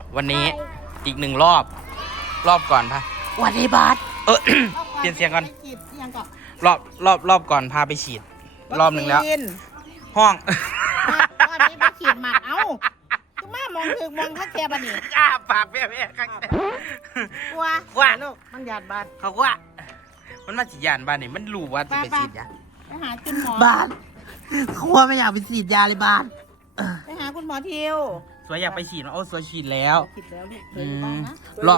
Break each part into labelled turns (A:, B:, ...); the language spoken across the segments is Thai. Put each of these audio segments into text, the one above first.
A: วันนี้อีก1 รอบก่อนพาวันนี้บาสเปลี่ยนเสียงก่อนรอบก่อนพาไปฉีดรอบหนึ่งแล้วห้อง
B: วันนี้ไปฉีดหมัดเอ้าคือมามองถ้าแกบันนี่
A: อ้าปากแม่ข้าง
B: กลัวลูกมันหยาดบาด
A: เขาว่ามันมาฉีดยาบ้านนี่มันรู้ว่าจะไปฉีดยา
B: ไปหาคุณหมอ
A: บ้านเขาว่าไม่อยากไปฉีดยาเลยบ้าน
B: ไปหาคุณหมอทิว
A: สวยอยากไปฉีดโอ้สวยฉีดแล้ว
B: ร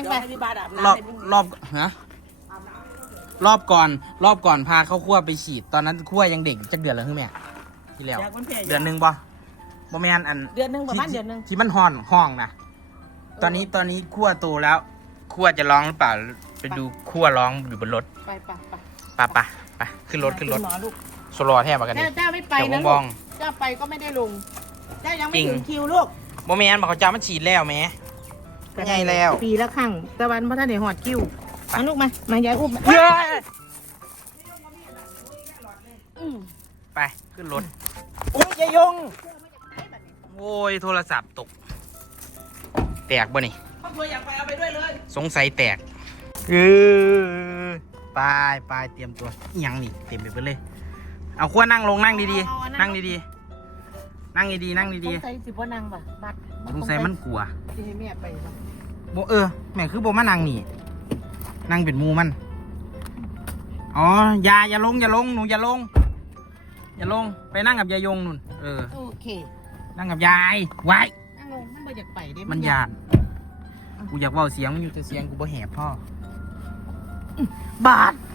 A: อบก่อนพาเข้าขั้วไปฉีดตอนนั้นขั้วยังเด็กจักเดือนแล้วใช่ไหมที่แล้วเดือนหนึ่งบ่แม่นอัน
B: เดือนหนึ่งประมาณเดือนหนึ่ง
A: ที่มันห้องนะตอนนี้ขั้วโตแล้วขั้วจะร้องหรือเปล่าไปดูขั้วร้องอยู่บนรถไปขึ้นรถโซโล่แทบกันนี่
B: เจ้าไม่ไปนะลูกเจ้าไปก็ไม่ได้ลงเจ้ายังไม่ถึงคิวลูก
A: บ่แม่นบอกเขาจ้ามันฉีดแล้วแม่ใหญ่แล้ว
B: ปีละครั้งตะวันเพราะท่านเดี๋ยวหอดคิวมาลูกมายายอุ้ม
A: ไปขึ้นรถ
B: อุ้ยยายยง
A: โอ้ยโทรศัพท์ตกแตกบ่นี่
B: ครอบครัวอยากไปเอาไปด้วยเลย
A: สงสัยแตกไปเตรียมตัวยังนี่เต็มไปเลยเอาขั้วนั่งลงนั่งดีๆนั่งดีๆสง
B: สัยสิบ่นั่งป่ะบัด
A: สงสัยมันกลัว
B: แม่ไป
A: โบแม่คือโบมานั่งนี่นั่งเป็นมูมันอ๋ออย่าลงหนูอย่าลงไปนั่งกับยายยงนุ่น
B: โอเค
A: นั่งกับยายไว้
B: นั่งลงมันบ่อยากไปได้
A: มันยานกูอยากเว่าเสียงมันอยู่แต่เสียงกูบ่แหบพ่อบาด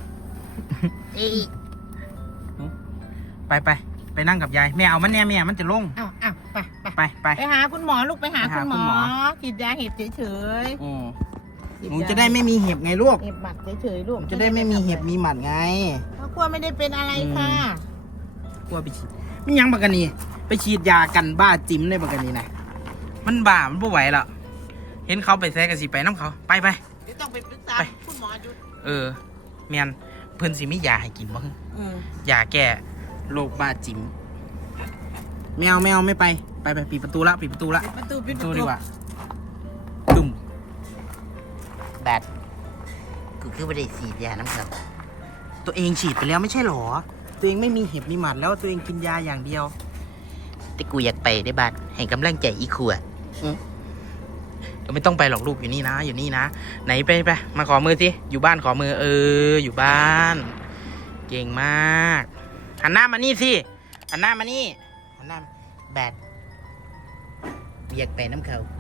A: ไปนั่งกับยายแม่เอามันแน่แม่มันจะลงไป
B: หาคุณหมอลูกไปหาคุณหมอฉีดยาเห็บเฉย
A: หนูจะได้ไม่มีเห็บไงลูก
B: เห็บหมัดเฉยลูก
A: จะได้ไม่มีเห็บมีหมัดไง
B: เพราะกลัวไม่ได้เป็นอะไรค่ะ
A: กลัวไปฉีดไม่ยังบักกันนี่ไปฉีดยากันบ้าจิ้มในบักกันนี่นะมันบ้ามันไม่ไหวแล้วเห็นเขาไปแซกกันสิไปน้ำเขาไป
B: ต้องไปปรึกษาคุณหมออยู่
A: แมนเพิ่นสิมียาให้กินบ้างยาแก้โรคบ้าจิ้มแมวไม่ไปปิดประตูละปิดประตูดีกว่าดุ่มแบดกูคือไม่ได้ฉีดยาน้ำเขาตัวเองฉีดไปแล้วไม่ใช่หรอตัวเองไม่มีเห็บมีหมัดแล้วตัวเองกินยาอย่างเดียวแต่กูอยากไปได้บ้านให้กำลังใจอีขวดไม่ต้องไปหรอกลูกอยู่นี่นะไหนไปมาขอมือสิอยู่บ้านขอมืออยู่บ้านเก่งมากหันหน้ามานี่สิหันหน้าแบดอยากไปน้ำเขา